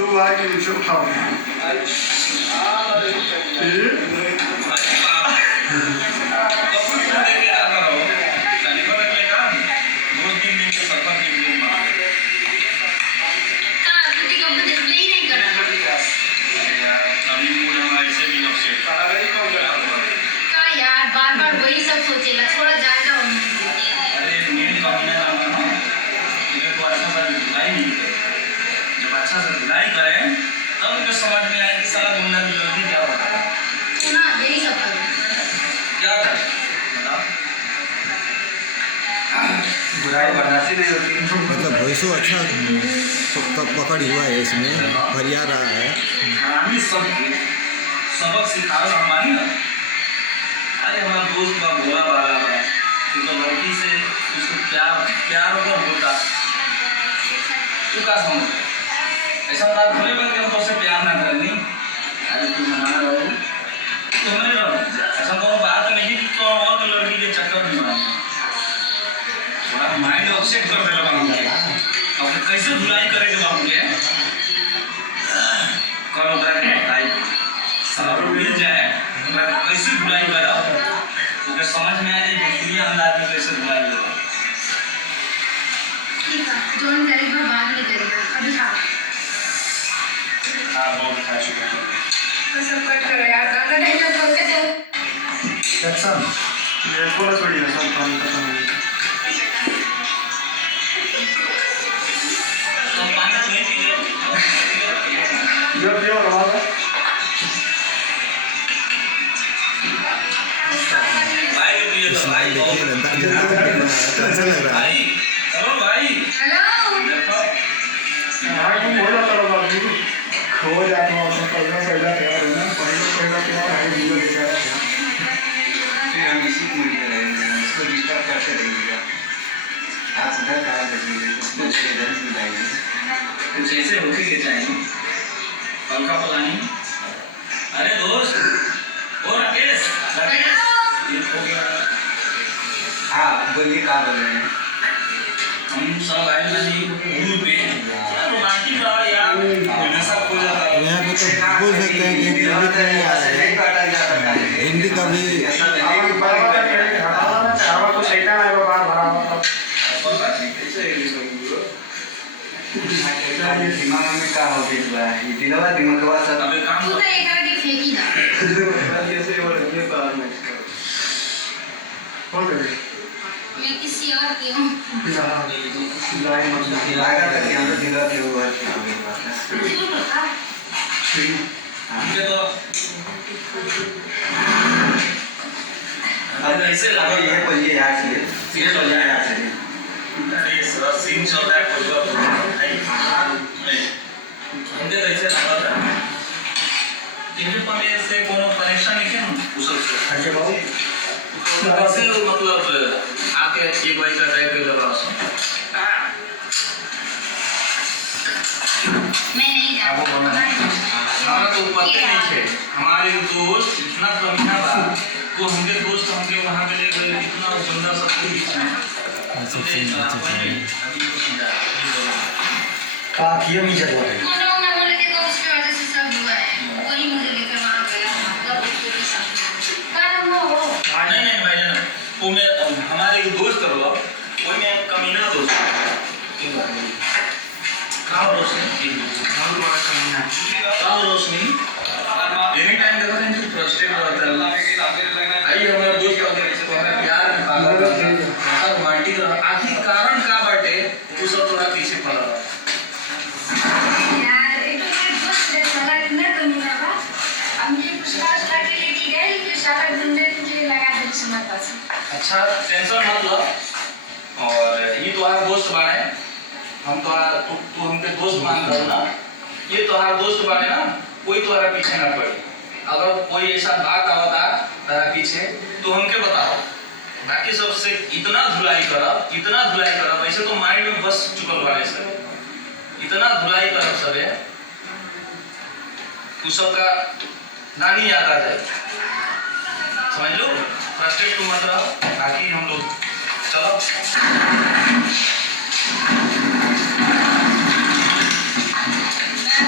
तू आके मुझे उठाओ अच्छा से धुलाई करें तब उनको समझ में आए कि साला गुंडा की लड़की क्या होता है ना यही सब करो क्या करें बताओ बुराई बर्दाश्त नहीं होती मतलब वैसो अच्छा पकड़ हुआ है इसमें फरिया रहा है हरामी सबके सबक सिखाओ हमारी ना। अरे हमारा दोस्त का भोला भाला बा तू तो लड़की से उसको प्यार होकर होता तू क्या समझ ऐसा बात थोड़ी बन के हम तुमसे प्यार ना करनी। अरे तुम हमारा रहो तुम्हारे रहो ऐसा कोई बात नहीं कि तुम और लड़की के चक्कर में मारो थोड़ा माइंड अपसेट कर देगा बाबू के अब कैसे धुलाई करेंगे बाबू के कल ओकरा के बताई सब मिल जाए मैं कैसे धुलाई करा तो समझ में आ जाए भोजपुरी अंदाज में कैसे धुलाई होगा। ठीक है जोन करेगा बात नहीं करेगा अभी खा बहुत खा चुका हूँ तो सब कट करो यार गाना नहीं तो के दो एक्शन ये बोला छोड़िए सब काम खत्म हो गया तो पानी नहीं पी लो जब जो रहा भाई भी तो भाई देखिए अच्छा लग रहा है भाई हेलो भाई हेलो देखो हाँ तुम हो जाता रहो बाबू खो जाता हूँ तो पहला तैयार है ना पहला तैयार है वीडियो देखा है फिर हम इसी मूड में रहेंगे इसको डिस्टर्ब करते रहेंगे आप उधर कहाँ बैठेंगे उसको इधर बुलाएंगे कुछ ऐसे होके के चाहिए पंखा पलानी। अरे दोस्त ओ राकेश ये हो गया हाँ बोलिए कहाँ बोल रहे हैं हम सब आए नहीं गुरु पे रोमांटिक रहा यार हमेशा खो जाता है यहाँ पे तो बोल सकते हैं कि हिंदी नहीं आ रहा है हिंदी का भी तो शैतान है बार भरा और बात नहीं कैसे है इसमें दिमाग में क्या हो गया ये दिमागवा सब अब एक काम तू तो एक करके फेंकी ना ऐसे और ये बात में हो गया मैं किसी और की हूँ लाइन मत लगा था कि हम तो दिला के हुआ था मुझे तो अब ऐसे लगा ये बोलिए यहाँ से सीरियस हो जाए यहाँ से ये सर सीन चल रहा है कोई बात नहीं मुझे ऐसे लगा था इनके पहले से कोनो कनेक्शन नहीं है उस से अच्छा बाबू कैसे मतलब आके एक बार का टाइप कर लगा सो मैं नहीं आपको बोलना है हमारा तो पता नहीं है हमारे दोस्त इतना कमीना था वो हमके दोस्त हमके वहां पे ले गए इतना गंदा सब कुछ बीच में का किया नहीं चल रहा है मनो ना बोले थे तो उसकी वजह से सब हुआ है वही मुझे लेकर वहां गया मतलब उसके के साथ कारण वो नहीं नहीं भाई जान वो मैं हमारे एक दोस्त रहो वो मैं कमीना दोस्त कहाँ रोशनी कहाँ रोशनी एनी टाइम देखो ना इनको फ्रस्ट्रेट रहता है आई हमारा दोस्त अगर प्यार में पागल रहता है रोमांटिक रहा आखिर कारण का बाटे वो सब थोड़ा पीछे पड़ा रहा यार एक दोस्त ने चला इतना कमीना बा हम ये पुष्पा के लेके गए कि सारा गुंडे के लगा दे समझ पास अच्छा टेंशन मत लो और ये तुम्हारा दोस्त बने हम तुम्हारा तू हमके दोस्त मान रहे हो ना ये तुम्हारा दोस्त बने ना कोई तुम्हारा पीछे ना पड़े अगर कोई ऐसा बात आवता तेरा पीछे तो हमके बताओ बाकी सबसे इतना धुलाई करो वैसे तो माइंड में बस चुकल वाले सब इतना धुलाई करो सब है तू सबका नानी याद आ जाए समझ लो फ्रस्ट्रेट तो मत रहो बाकी हम लोग चलो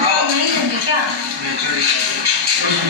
आओ नेचर